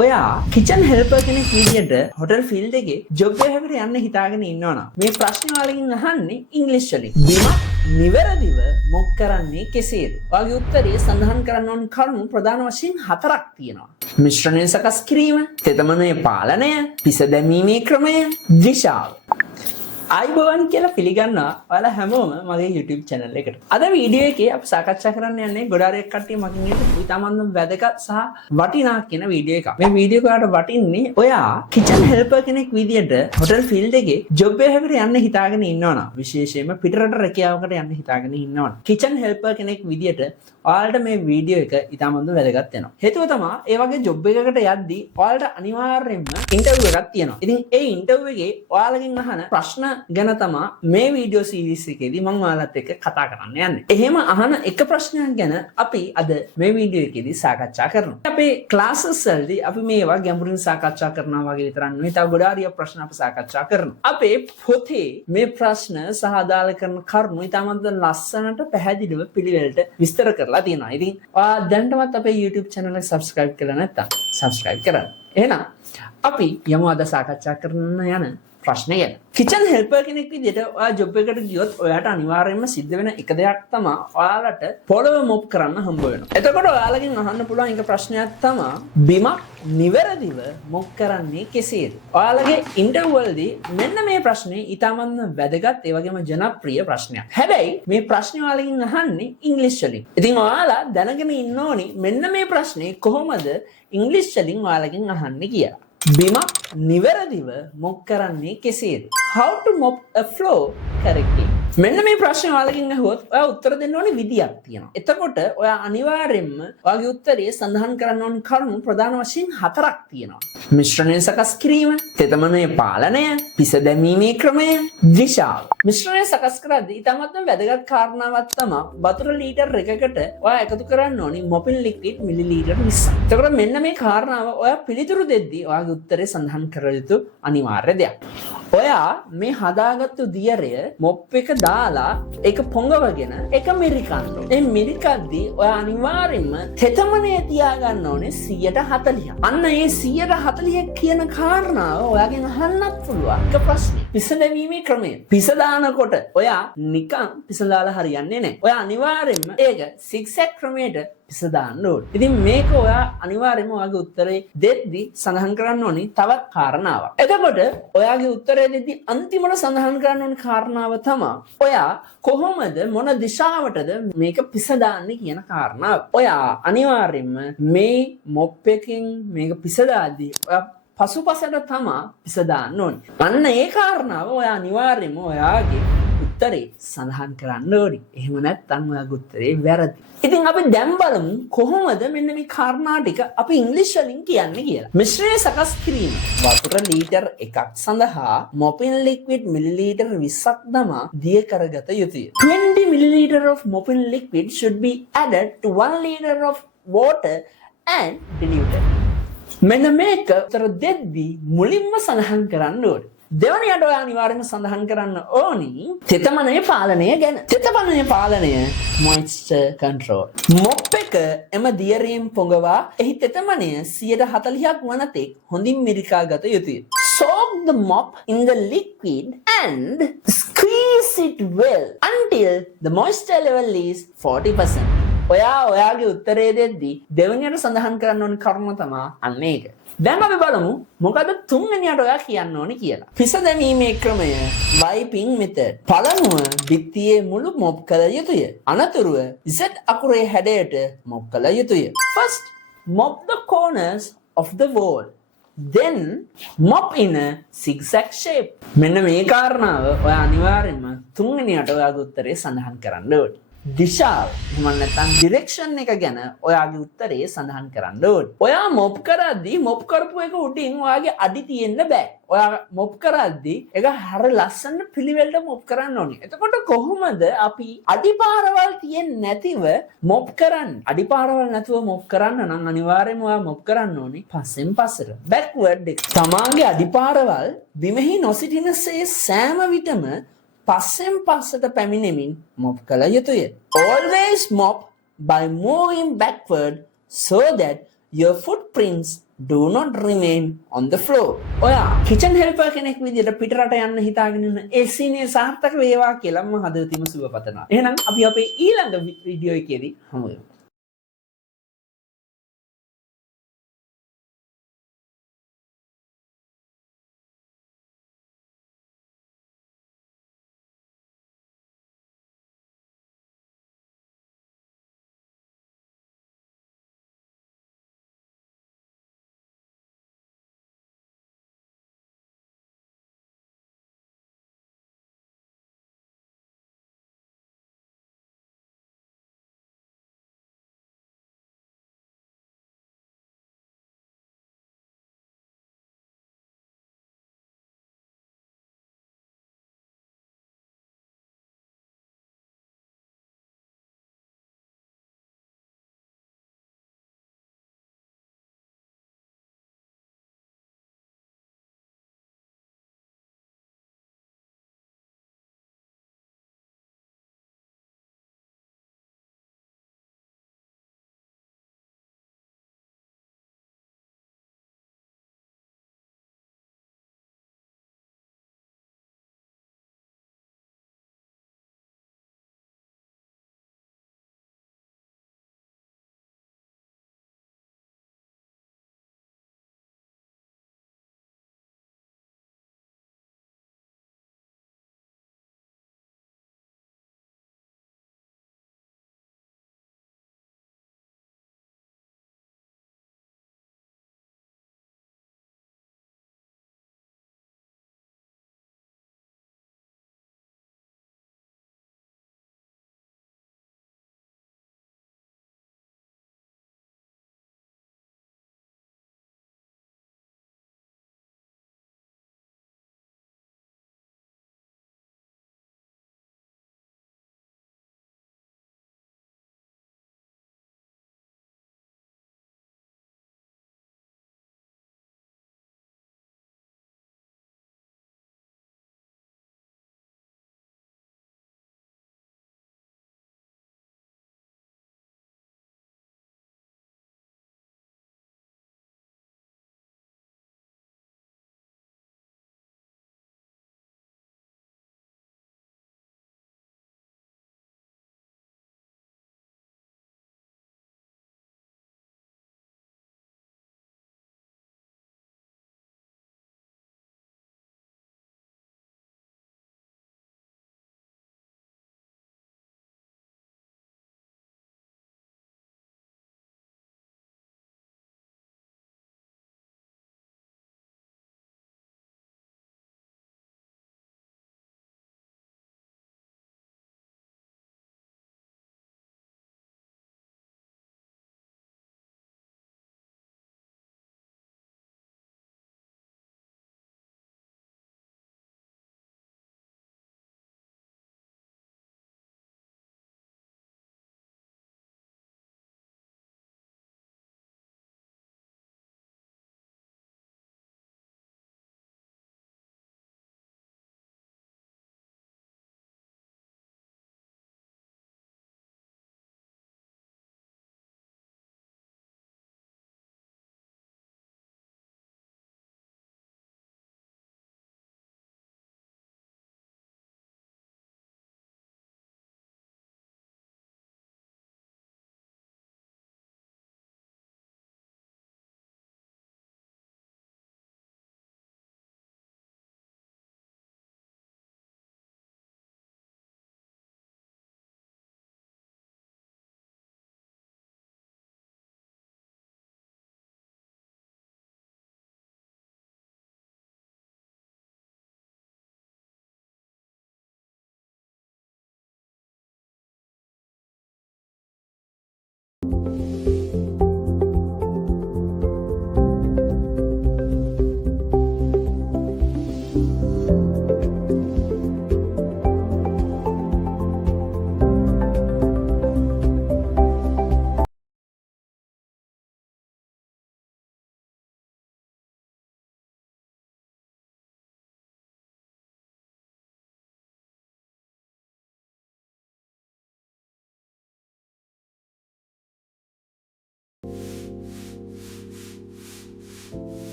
ඔයා කිචන් හෙල්පර් කෙනෙක් විදියට හොටල් ෆීල්ඩ් එකේ ජොබ් එකකට යන්න හිතාගෙන ඉන්නවනම් මේ ප්‍රශ්න වලින් අහන්නේ ඉංග්‍රීසි වලින්. බිමක් නිවැරදිව මොක් කරන්නේ කෙසේද? ඔයාගේ උත්තරේ සඳහන් කරන්න ඕන කරුණු ප්‍රධාන වශයෙන් 4ක් තියෙනවා. මිශ්‍රණය සකස් කිරීම, තෙතමනය පාලනය, පිස දැමීමේ ක්‍රමය, දිශාව. අයිබෝවන් කියලා පිළිගන්නවා ඔයාලා හැමෝම මගේ YouTube channel එකට. අද වීඩියෝ එකේ අපි සාකච්ඡා කරන්න යන්නේ ගොඩාරියක් කට්ටිය මගෙන් හිතපු ඉතාමත් වැදගත් සහ වටිනා කියන වීඩියෝ එකක්. මේ වීඩියෝ එක ඔයාලට වටින්නේ ඔයා කිචන් හෙල්පර් කෙනෙක් විදියට හොටල් ෆීල්ඩ් එකේ ජොබ් එකකට යන්න හිතාගෙන ඉන්නවනම්, විශේෂයෙන්ම පිටරට රැකියාවකට යන්න හිතාගෙන ඉන්නවනම්, කිචන් හෙල්පර් කෙනෙක් විදියට ඔයාලට මේ වීඩියෝ එක ඉතාමත් වැදගත් වෙනවා. හේතුව තමයි ඒ වගේ ජොබ් එකකට යද්දී ඔයාලට අනිවාර්යයෙන්ම ඉන්ටර්විව් එකක් තියෙනවා. ඉතින් ඒ ඉන්ටර්විව් එකේ ඔයාලගෙන් අහන ප්‍රශ්න ගැන තමයි මේ වීඩියෝ සීරීස් එකේදී මම ඔයාලත් එක්ක කතා කරන්න යන්නේ. එහෙම අහන එක ප්‍රශ්නයක් ගැන අපි අද මේ වීඩියෝ එකේදී සාකච්ඡා කරනවා. අපේ ක්ලාසස් වලදී අපි මේවා ගැඹුරින් සාකච්ඡා කරනවා වගේ විතරක් නෙවෙයි, තව ගොඩාරිය ප්‍රශ්න අපි සාකච්ඡා කරනවා. අපේ පොතේ මේ ප්‍රශ්න සහ අදාළ කරන කරුණු ඉතාමත් ලස්සනට පැහැදිලිව පිළිවෙලට විස්තර කරලා තියෙනවා. ඉතින් ඔයා දැනටමත් අපේ YouTube channel එක subscribe කරලා නැත්නම් subscribe කරන්න. එහෙනම් අපි යමු අද සාකච්ඡා කරන්න යන ප්‍රශ්නය ගැන. කිචන් හෙල්පර් කෙනෙක් විදිහට ඔයා ජොබ් එකකට ගියොත් ඔයාට අනිවාර්යයෙන්ම සිද්ධ වෙන එක දෙයක් තමයි ඔයාලට පොළව මොප් කරන්න හම්බ වෙනවා. එතකොට ඔයාලගෙන් අහන්න පුළුවන් එක ප්‍රශ්නයක් තමයි බිමක් නිවැරදිව මොප් කරන්නේ කෙසේද? ඔයාලගේ ඉන්ටර්විව් වලදී මෙන්න මේ ප්‍රශ්නේ ඉතාමත් වැදගත් ඒ වගේම ජනප්‍රිය ප්‍රශ්නයක්. හැබැයි මේ ප්‍රශ්නේ ඔයාලගෙන් අහන්නේ ඉංග්‍රීසි වලින්. ඉතින් ඔයාලා දැනගෙන ඉන්න ඕනි මෙන්න මේ ප්‍රශ්නේ කොහොමද ඉංග්‍රීසි වලින් ඔයාලගෙන් අහන්නේ කියලා. බිමක් නිවැරදිව මොප් කරන්නේ කෙසේද? How to mop a floor correctly. මෙන්න මේ ප්‍රශ්නේ ඔයාලගෙන් අහුවොත් ඔයා උත්තර දෙන්න ඕනේ විදියක් තියෙනවා. එතකොට ඔයා අනිවාර්යයෙන්ම ඔයාගේ උත්තරේ සඳහන් කරන්න ඕන කරුණු ප්‍රධාන වශයෙන් 4ක් තියෙනවා. මිශ්‍රණය සකස් කිරීම, තෙතමනය පාලනය, පිස දැමීමේ ක්‍රමය, දිශාව. මිශ්‍රණය සකස් කරද්දී ඉතාමත් වැදගත් කාරණාවක් තමයි වතුර ලීටර් එකකට ඔයා එකතු කරන්න ඕනි මොපින් ලික්විඩ් මිලිලීටර් 20ක්. එතකොට මෙන්න මේ කාරණාව ඔයා පිළිතුරු දෙද්දී ඔයාගේ උත්තරේ සඳහන් කර යුතු අනිවාර්ය දෙයක්. ඔයා මේ හදාගත්තු දියරය මොප් එක දාලා ඒක පොඟවගෙන එක මිරිකන්න. ඒ මිරිකද්දී ඔයා අනිවාර්යෙන්ම තෙතමනය තියාගන්න ඕනේ 140ක්. අන්න ඒ 140 කියන කාරණාව ඔයාගෙන් අහන්නත් පුළුවන්. එක ප්‍රශ්නේ. පිස දැමීමේ ක්‍රමය. පිස දානකොට ඔයා නිකන් පිස දාලා හරියන්නේ නැහැ. ඔයා අනිවාර්යෙන්ම ඒක සිග්සැග් ක්‍රමයට පිස දාන්න ඕනේ. ඉතින් මේක ඔයා අනිවාර්යෙන්ම ඔයාගේ උත්තරේ දෙද්දි සඳහන් කරන්න ඕනි තවත් කාරණාවක්. එතකොට ඔයාගේ උත්තරේ දෙද්දි අන්තිමට සඳහන් කරන්න ඕනි කාරණාව තමයි ඔයා කොහොමද මොන දිශාවටද මේක පිස දාන්නේ කියන කාරණාව. ඔයා අනිවාර්යෙන්ම මේ මොප් එකෙන් මේක පිස දාද්දි ඔයා පසුපසට තමයි පිස දාන්න ඕනි. අන්න ඒ කාරණාව ඔයා අනිවාර්යෙන්ම ඔයාගේ උත්තරේ සඳහන් කරන්න ඕනි. එහෙම නැත්නම් ඔයාගේ උත්තරේ වැරදි. ඉතින් අපි දැන් බලමු කොහොමද මෙන්න මේ කාරණා ටික අපි ඉංග්‍රීසි වලින් කියන්නේ කියලා. මිශ්‍රණය සකස් කිරීම. වතුර ලීටර් 1ක් සඳහා මොපින් ලික්විඩ් මිලිලීටර් 20ක් දමා දිය කරගත යුතුය. 20 milliliter of mopping liquid should be added to 1 liter of water and diluted. මෙන්න මේක උත්තර දෙද්දී මුලින්ම සඳහන් කරන්න ඕනේ. දෙවනියට ඔයා අනිවාර්යෙන්ම සඳහන් කරන්න ඕනි තෙතමනය පාලනය ගැන. තෙතමනය පාලනය moisture control. මොප් එක එම දියරයෙන් පොඟවා එහි තෙතමනය 140ක් වන තෙක් හොඳින් මිරිකා ගත යුතුය. Soak the mop in the liquid and squeeze it well until the moisture level is 40%. ඔයාගේ උත්තරේ දෙද්දී දෙවනියට සඳහන් කරන්න ඕනි කරුණ තමයි අන්න ඒක. දැන් අපි බලමු මොකද තුන්වෙනියට ඔයා කියන්න ඕනි කියලා. පිස දැමීමේ ක්‍රමය wiping method. පළමුව බිත්තියේ මුළු මොප් කළ යුතුය. අනතුරුව Z අකුරේ හැඩයට මොප් කළ යුතුය. First mop the corners of the wall. Then mop in a zigzag shape. මෙන්න මේ කාරණාව ඔයා අනිවාර්යෙන්ම තුන්වෙනියට ඔයාගේ උත්තරේ සඳහන් කරන්න ඕනේ. දිශාව එහෙම නැත්නම් ඩිරෙක්ෂන් එක ගැන ඔයාගේ උත්තරේ සඳහන් කරන්න ඕනේ. ඔයා මොප් කරද්දී මොප් කරපු එක උඩින් ඔයාගේ අඩි තියෙන්න බෑ. ඔයා මොප් කරද්දී ඒක හර ලස්සන පිළිවෙලට මොප් කරන්න ඕනේ. එතකොට කොහොමද අපි අඩිපාරවල් තියෙන්නේ නැතිව මොප් කරන්නේ? අඩිපාරවල් නැතුව මොප් කරන්න නම් අනිවාර්යයෙන්ම ඔයා මොප් කරන්න ඕනේ පස්සෙන් පස්සට. බෑක්වර්ඩ් එක. තමාගේ අඩිපාරවල් බිමෙහි නොසිටිනසේ සෑම විටම පස්සෙන් පස්සට පැමිණෙමින් මොප් කළ යුතුය. Always mop by moving backward so that your footprints do not remain on the floor. ඔයා kitchen helper කෙනෙක් විදිහට පිටරට යන්න හිතාගෙන ඉන්න ඒ සීනිය සාර්ථක වේවා කියලා මම හදවතින්ම සුබ පතනවා. එහෙනම් අපි අපේ ඊළඟ වීඩියෝ එකේදී හමු වෙමු.